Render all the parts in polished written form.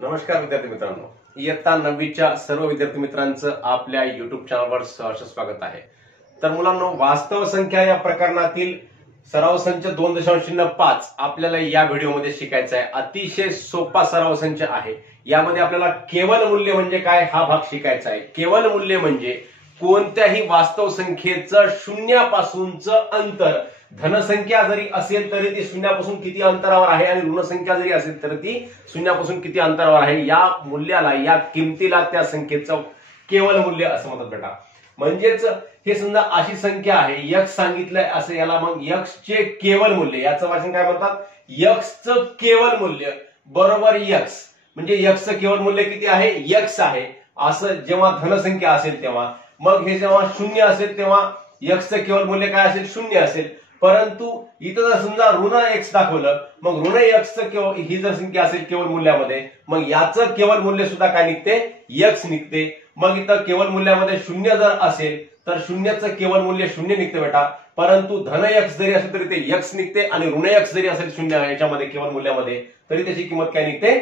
नमस्कार विद्यार्थी मित्रांनो, इयत्ता 9वीच्या सर्व विद्यार्थी मित्रांचं आपल्या युट्यूब चॅनलवर सहर्ष स्वागत आहे। तर मुलांनो, वास्तव संख्या या प्रकरणातील सराव संच 2.05 आपल्याला या व्हिडिओमध्ये शिकायचा आहे। अतिशय सोपा सराव संच आहे। यामध्ये आपल्याला केवल मूल्य म्हणजे काय हा भाग शिकायचा आहे। केवल मूल्य म्हणजे कोणत्याही वास्तव संख्येचं शून्यापासूनचं अंतर, धनसंख्या जरी असेल तरी ती शून्यापासून किती अंतरावर आहे आणि ऋणसंख्या जरी असेल तरी ती शून्यापासून किती अंतरावर आहे, या मूल्याला, या किमतीला त्या संख्येचं केवल मूल्य असं म्हणतात बेटा। म्हणजेच हे समजा अशी संख्या आहे, x सांगितलंय असं, याला मग x चे केवल मूल्य, याचं वाचन काय म्हणतात, x चं केवल मूल्य बरोबर x, म्हणजे x चं केवल मूल्य किती आहे, x आहे असं जेव्हा धनसंख्या असेल तेव्हा। मग हे जेव्हा शून्य असेल तेव्हा x चं केवल मूल्य काय असेल, शून्य असेल। परंतु इथं जर समजा ऋण x दाखवलं, मग ऋण x चं ही जर संख्या असेल केवल मूल्यामध्ये, मग याचं केवल मूल्य सुद्धा काय निघते, x निघते। मग इथं केवल मूल्यामध्ये शून्य जर असेल तर शून्याचं केवल मूल्य शून्य निघते बेटा। परंतु धन x जरी असेल तरी ते x निघते आणि ऋण x जरी असेल शून्य याच्यामध्ये केवल मूल्यामध्ये तरी त्याची किंमत काय निघते,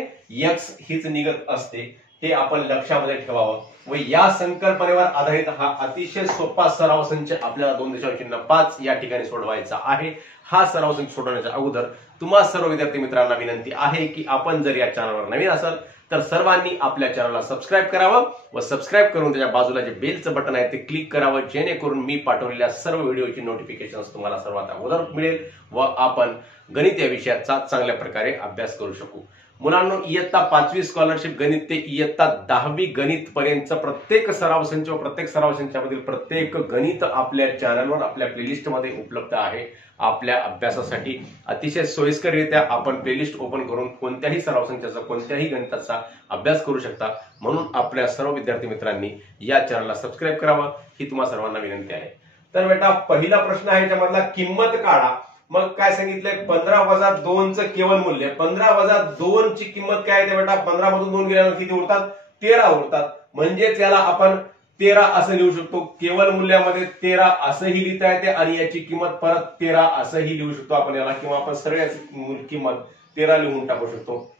x हीच निघत असते। हे आपण लक्षामध्ये ठेवावं व या संकल्पनेवर आधारित हा अतिशय सोपा सराव संच आपल्याला 2.05 या ठिकाणी सोडवायचा आहे। हा सराव संच सोडवण्याच्या अगोदर तुम्हा सर्व विद्यार्थी मित्रांना विनंती आहे की आपण जर या चॅनलवर नवीन असाल तर सर्वांनी आपल्या चॅनलला सबस्क्राइब करावं व सबस्क्राइब करून त्याच्या बाजूला जे बेलचं बटन आहे ते क्लिक करावं, जेणेकरून मी पाठवलेल्या सर्व व्हिडिओची नोटिफिकेशन्स तुम्हाला सर्वात अगोदर मिळेल व आपण गणित या विषयाचा चांगल्या प्रकारे अभ्यास करू शकू। मुलांनो, इयत्ता 5वी स्कॉलरशिप गणित ते इयत्ता 10वी गणित पर्यंत प्रत्येक सराव संच व प्रत्येक सराव संचामधील प्रत्येक गणित आपल्या चॅनलवर, आपल्या प्लेलिस्ट मध्ये उपलब्ध आहे। आपल्या अभ्यासासाठी अतिशय सोयीस्कररित्या आपण प्लेलिस्ट ओपन करून कोणत्याही सराव संचाचा, कोणत्याही गणिताचा अभ्यास करू शकता। म्हणून आपल्या सर्व विद्यार्थी मित्रांनी या चॅनलला सबस्क्राइब करावं ही तुम्हा सर्वांना विनंती आहे। तर बेटा, पहिला प्रश्न आहे त्यामधला किंमत काढा। मग काय सांगितलंय, 15 वजा 2 चं केवल मूल्य। 15 वजा 2 ची किंमत काय आहे बेटा, 15 मधून 2 गेल्यानंतर किती उरतात, 13 उरतात। म्हणजेच याला आपण 13 असं लिहू शकतो। केवल मूल्यामध्ये 13 असंही लिहिता येते आणि याची किंमत परत 13 असंही लिहू शकतो आपण याला, किंवा आपण सरळ याची किंमत 13 लिहून टाकू शकतो।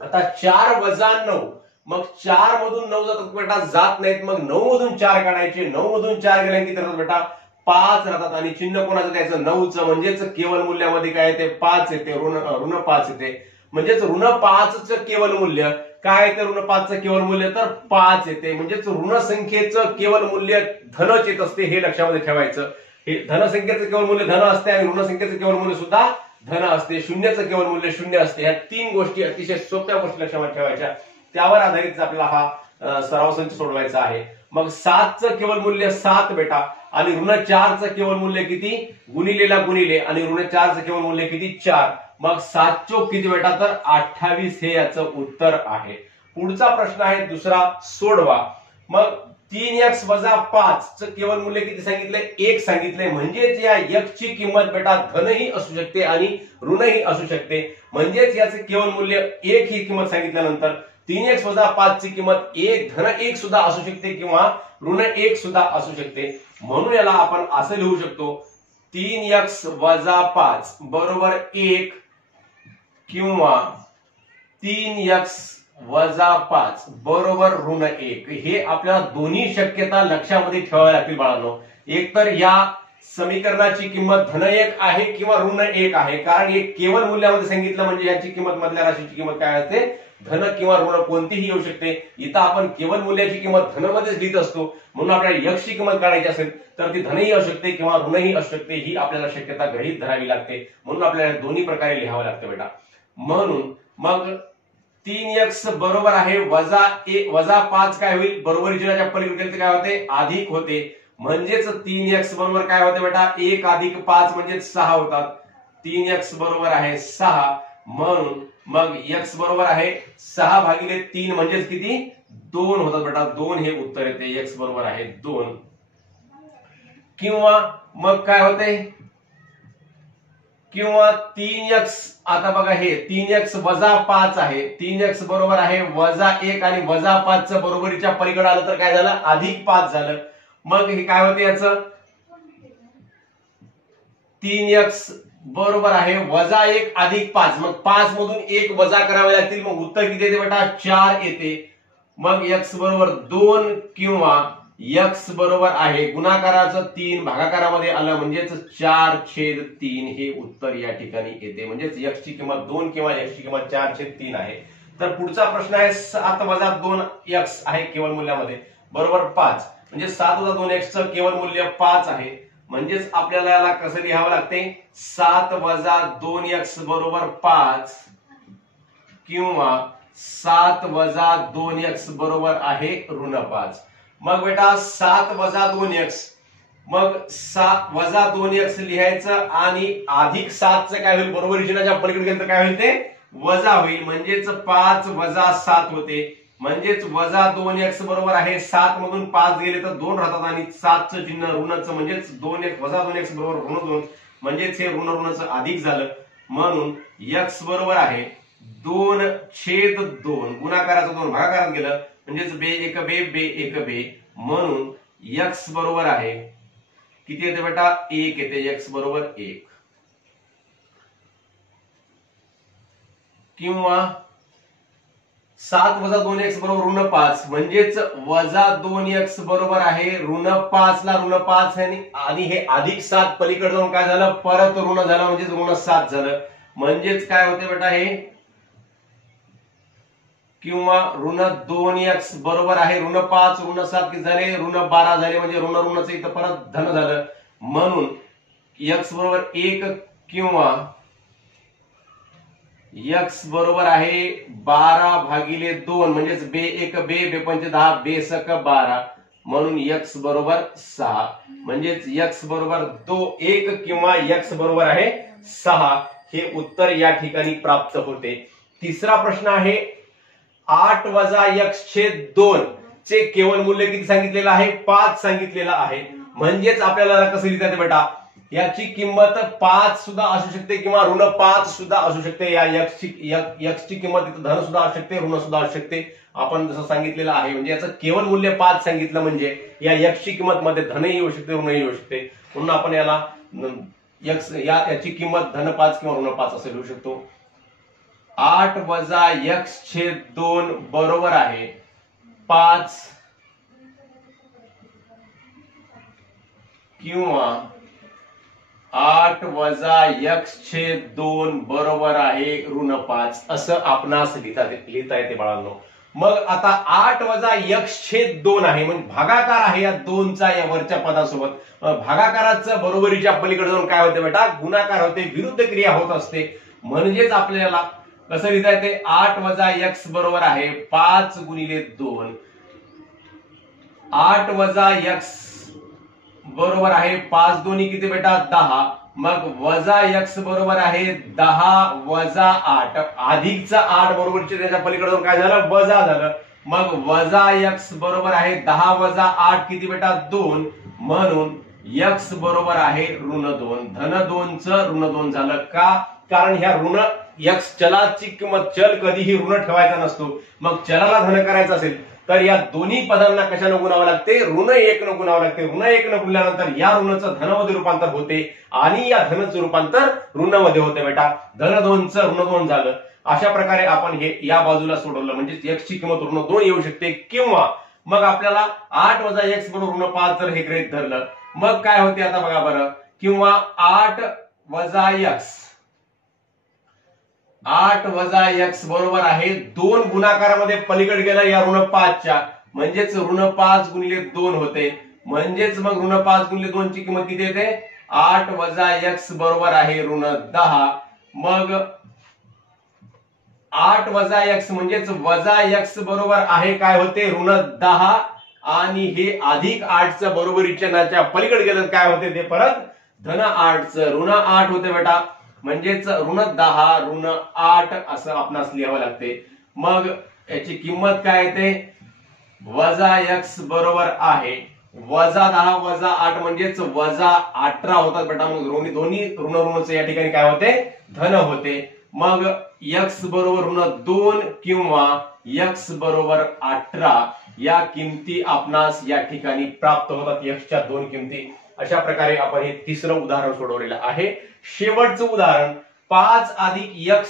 आता 4 वजा 9, मग 4 मधून 9 जातात बेटा, जात नाहीत। मग 9 मधून 4 काढायचे, 9 मधून 4 गेल्या किती राहतात बेटा, 5 राहतात। आणि चिन्ह कोणाचं द्यायचं, 9चं, म्हणजेच केवल मूल्यामध्ये काय येते, 5 येते, ऋण 5 येते। म्हणजेच ऋण 5 चं केवल मूल्य काय येते, ऋण 5 चं केवल मूल्य तर 5 येते। म्हणजेच ऋण संख्येचं केवल मूल्य धनच येत असते, हे लक्षामध्ये ठेवायचं। हे धनसंख्येचं केवल मूल्य धन असते आणि ऋण संख्येचं केवल मूल्य सुद्धा धन असते। शून्याचं केवल मूल्य शून्य असते। ह्या 3 गोष्टी अतिशय सोप्या गोष्टी लक्षामध्ये ठेवायच्या, त्यावर आधारित आपल्याला हा सराव संच सोडवायचा आहे। मग 7 चं केवल मूल्य 7 बेटा, आणि ऋण 4 चं केवल मूल्य किती, गुणिलेला गुणिले, आणि ऋण 4 चं केवल मूल्य किती, 4। मग 7 चोक किती बेटा, तर 28 हे याचं उत्तर आहे। पुढचा प्रश्न आहे दुसरा, सोडवा। मग 3x वजा 5 चं केवल मूल्य किती सांगितलंय, 1 सांगितलंय। म्हणजेच या x ची किंमत बेटा धनही असू शकते आणि ऋणही असू शकते। म्हणजेच याचे केवल मूल्य 1 ही किंमत सांगितल्यानंतर 3x वजा 5 ची किंमत 1 धन 1 सुद्धा असू शकते किंवा ऋण 1 सुद्धा असू शकते। म्हणून याला आपण असं लिहू शकतो, 3x वजा 5 बरोबर 1 किंवा 3x वजा 5 बरोबर ऋण 1। हे आपल्याला दोन्ही शक्यता लक्षामध्ये ठेवाव्या लागतील बाळांनो। एकतर या समीकरणाची किंमत धन 1 आहे किंवा ऋण 1 आहे, कारण एक केवल मूल्यामध्ये सांगितलं म्हणजे याची किंमत, मधल्या राशीची किंमत काय असते, धन किंवा ऋण कोणतीही येऊ शकते। इथं आपण केवल मूल्याची किंमत धन मध्येच लिहित असतो, म्हणून आपल्याला x ची किंमत काढायची असेल तर ती धनही असू शकते किंवा ऋणही असू शकते, ही आपल्याला शक्यता गृहीत धरावी लागते। म्हणून आपल्याला दोन्ही प्रकारे लिहावं लागतं बेटा। म्हणून मग 3x बरोबर आहे वजा 5 काय होईल, बरोबर चिन्हाच्या पलीकडे गेले तर काय होते, अधिक होते। म्हणजेच 3x बरोबर काय होते बेटा, 1 अधिक 5 म्हणजे 6 होतात। 3x बरोबर आहे 6, म्हणून मग x बरोबर आहे 6 भागिले 3 म्हणजेच किती, 2 होतात बेटा। 2 हे उत्तर येते, x बरोबर आहे 2। किंवा मग काय होते, किंवा 3x, आता बघा हे 3x वजा 5 आहे, 3x बरोबर आहे वजा 1 आणि वजा 5 चं बरोबरीच्या पलीकडे आलं तर काय झालं, अधिक 5 झालं। मग हे काय होते, याचं 3x बरोबर आहे, -1 अधिक 5. मग 5 मधून 1 वजा करावे लागतील, मग उत्तर किती येते बेटा? 4 येते. मग x बरोबर 2 किंवा x बरोबर आहे गुणाकाराचं 3 भागाकारामध्ये आलं म्हणजेच 4/3 हे उत्तर या ठिकाणी येते. म्हणजेच x ची किंमत 2 किंवा x ची किंमत 4/3 आहे. तर पुढचा प्रश्न आहे 7 वजा 2x आहे केवळ मूल्यामध्ये बरोबर 5. म्हणजे 7 वजा 2x चं केवळ मूल्य 5 आहे. म्हणजेच आपल्याला याला कसं लिहावं लागते? 7 वजा 2x बरोबर 5 किंवा 7 वजा 2x बरोबर आहे ऋण 5. मग बेटा 7 वजा 2x, मग वजा 2x लिहायचं आणि अधिक 7चं काय होईल? बरोबर चिन्हाच्या पलीकडे गेलं तर काय होईल? ते वजा होईल. म्हणजेच 5 वजा 7 होते. म्हणजेच वजा 2x बरोबर आहे 7 मधून 5 गेले तर 2 राहतात आणि 7चं चिन्ह ऋणाचं म्हणजेच 2x वजा 2x बरोबर ऋण 2 म्हणजेच हे ऋण ऋणाचं अधिक झालं. म्हणून x बरोबर आहे 2/2 गुणाकाराचं 2 भागाकारात गेलं म्हणजेच बे एक बे म्हणून x बरोबर आहे किती येते बेटा? 1 येते. x बरोबर 1 किंवा 7 वजा 2x बरोबर ऋण 5 म्हणजेच वजा 2x बरोबर आहे ऋण 5 ला ऋण 5 आणि हे अधिक 7 पलीकडे जाऊन काय झालं? परत ऋण झालं म्हणजेच ऋण 7 झालं. म्हणजेच काय होते बेटा हे? किंवा ऋण 2x बरोबर आहे ऋण 5 ऋण 7 किती झाले? ऋण 12 झाले. म्हणजे ऋण ऋणचं इथं परत धन झालं. म्हणून x बरोबर 1 किंवा x बरोबर आहे 12/2 म्हणजेच बे एक बे पंच 10 बे सक 12 म्हणून x बरोबर 6. म्हणजेच x बरोबर 1 किंवा x बरोबर आहे 6 हे उत्तर या ठिकाणी प्राप्त होते. तिसरा प्रश्न आहे 8 वजा x/2 चे केवळ मूल्य किती सांगितलेलं आहे? 5 सांगितलेलं आहे. म्हणजेच आपल्याला कसं लिहिता येते बेटा? याची किंमत 5 सुद्धा असू शकते किंवा ऋण 5 सुद्धा असू शकते. या x ची किंमत इथं धन सुद्धा असू शकते ऋण सुद्धा असू शकते. आपण जसं सांगितलेलं आहे म्हणजे याचं केवळ मूल्य 5 सांगितलं म्हणजे या x ची किंमत मध्ये धनही येऊ शकते ऋणही येऊ शकते. म्हणून आपण याला याची किंमत धन 5 किंवा ऋण 5 असं लिहू शकतो. 8 वजा x/2 बरोबर आहे 5 किंवा 8 वजा x/2 बरोबर आहे ऋण 5 असं आपणास लिहिता येते बाळांनो. मग आता 8 वजा x/2 आहे म्हणजे भागाकार आहे या 2चा या वरच्या पदासोबत. भागाकाराचं बरोबरीच्या पलीकडे जाऊन काय होते बेटा? गुणाकार होते, विरुद्ध क्रिया होत असते. म्हणजेच आपल्याला कसं लिहिता येते? 8 वजा x बरोबर आहे 5 गुणिले 2. 8 वजा x बरोबर आहे 5 दोन्ही किती बेटा? 10. मग वजा x बरोबर आहे 10 वजा 8 अधिकचा 8 बरोबरचे त्याच्या पलीकडे जाऊन काय झालं? वजा झालं. मग वजा x बरोबर आहे 10 वजा 8 किती बेटा? 2 म्हणून x बरोबर आहे ऋण 2. धन 2चं ऋण 2 झालं. का? कारण ह्या ऋण x चलाची किंमत चल कधीही ऋण ठेवायचा नसतो. मग चलाला धन करायचं असेल तर या दोन्ही पदांना कशाने गुणावं लागते? ऋण 1 न गुणावं लागते. ऋण 1 न गुणल्यानंतर या ऋणाचं धनामध्ये रूपांतर होते आणि या धनाचं रूपांतर ऋणामध्ये होते बेटा. धन 2चं ऋण 2 झालं. अशा प्रकारे आपण हे या बाजूला सोडवलं म्हणजे x ची किंमत ऋण 2 येऊ शकते. किंवा मग आपल्याला 8 वजा x बरोबर ऋण 5 जर हे गृहीत धरलं मग काय होते आता बघा बरं. किंवा 8 वजा x बरोबर आहे 2 गुणाकारामध्ये पलीकडे गेला या ऋण 5च्या म्हणजेच ऋण 5 गुणिले 2 होते. म्हणजेच मग ऋण 5 गुणिले 2 ची किंमत किती येते? 8 वजा x बरोबर आहे ऋण 10. मग 8 वजा x म्हणजेच वजा x बरोबर आहे काय होते? ऋण 10 आणि हे अधिक 8च्या बरोबरीच्या पलीकडे गेलं काय होते? ते परत धन 8चं ऋण 8 होते बेटा. म्हणजेच ऋण 10 ऋण 8 असं आपणास लिहावं लागते. मग याची किंमत काय येते? वजा x बरोबर आहे वजा 10 वजा 8 म्हणजेच वजा 18 होतात बेटा. मग दोन्ही ऋण ऋणचे या ठिकाणी काय होते? धन होते. मग x बरोबर ऋण 2 किंवा x बरोबर 18 या किमती आपणास या ठिकाणी प्राप्त होतात. x च्या 2 किमती. अशा प्रकारे आपण हे तिसरं उदाहरण सोडवलेलं आहे. शेवटचं उदाहरण 5 अधिक x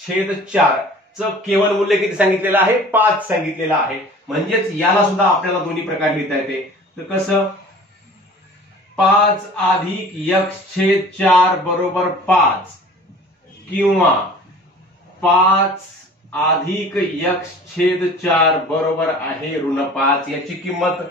छेद 4 च केवळ मूल्य किती सांगितलेलं आहे? 5 सांगितलेलं आहे. म्हणजेच याला सुद्धा आपल्याला दोन्ही प्रकारे लिहिता येते. तर कसं? 5 अधिक x छेद 4 बरोबर 5 किंवा 5 अधिक x छेद 4 बरोबर आहे ऋण 5. याची किंमत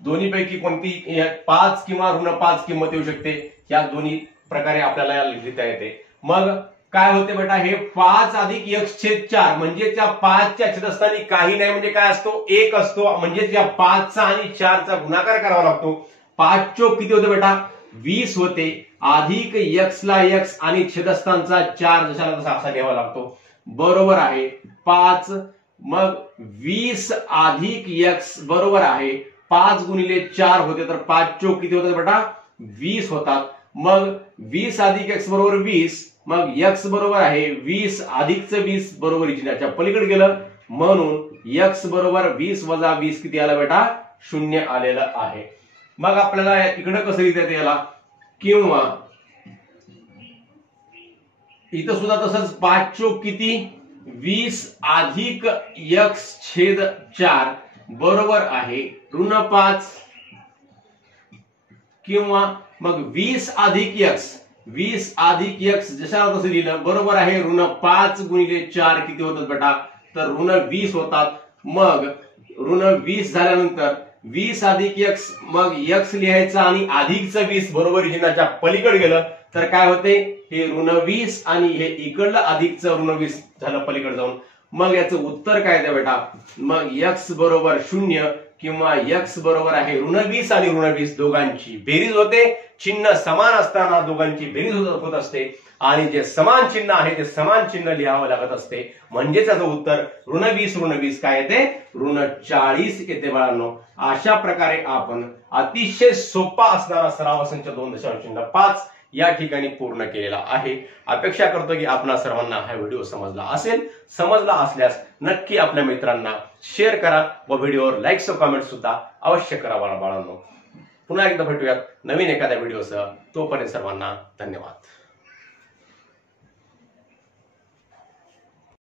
दोन्हीपैकी कोणती 5 किंवा ऋण 5 किंमत येऊ शकते. या दोन्ही प्रकारे आपल्याला लिहिता येते. मग काय होते बेटा? हे 5 अधिक x छेद 4 म्हणजे त्या 5 च्या छेदस्थानी काही नाही म्हणजे काय असतो? 1 असतो. म्हणजे त्या 5 चा आणि 4 चा गुणाकार करावा लागतो. 5 चोक किती होते बेटा? 20 होते. अधिक x ला x आणि छेदस्थानचा 4 जसा तसा असा घ्यावा लागतो. बरोबर आहे 5. मग 20 अधिक x बरोबर आहे 5 गुणिले 4 होते. तर 5 चोक किती होतात बेटा? 20 होतात. मग 20 अधिक x बरोबर 20. मग x बरोबर आहे 20 अधिकचं 20 बरोबर चिन्हाच्या पलीकडे गेलं. म्हणून x बरोबर 20 वजा 20 किती आला बेटा? 0 आलेलं आहे. मग आपल्याला इकडे कसं लिहिता येते याला? किंवा इथं सुद्धा तसंच 5 चोक किती? 20 अधिक x छेद 4 बरोबर आहे ऋण 5 किंवा मग 20 अधिक x जशाला तसं लिहिलं बरोबर आहे ऋण 5 गुणिले 4 किती होतात बेटा? तर ऋण 20 होतात. मग ऋण 20 झाल्यानंतर 20 अधिक x मग x लिहायचं आणि अधिकचं 20 बरोबर चिन्हाच्या पलीकडे गेलं तर काय होते? हे ऋण 20 आणि हे इकडलं अधिकचं ऋण 20 झालं पलीकडे जाऊन. मग याचं उत्तर काय द्या बेटा? मग x बरोबर 0 किंवा x बरोबर आहे ऋण 20 आणि ऋण 20 दोघांची बेरीज होते. चिन्ह समान असताना दोघांची बेरीज होत असते आणि जे समान चिन्ह आहे ते समान चिन्ह लिहावं लागत असते. म्हणजेच याचं उत्तर ऋण 20 काय येते? ऋण 40 येते बाळांनो. अशा प्रकारे आपण अतिशय सोपा असणारा सराव संच 2.5 या ठिकाणी पूर्ण केलेला आहे. अपेक्षा करतो की आपणा सर्वांना हा व्हिडिओ समजला असेल. समजला असल्यास नक्की आपल्या मित्रांना शेअर करा व व्हिडिओवर लाईक व कमेंट सुद्धा अवश्य करा बाळांनो. पुन्हा एकदा भेटूयात नवीन एखाद्या व्हिडिओसह. तोपर्यंत सर्वांना धन्यवाद.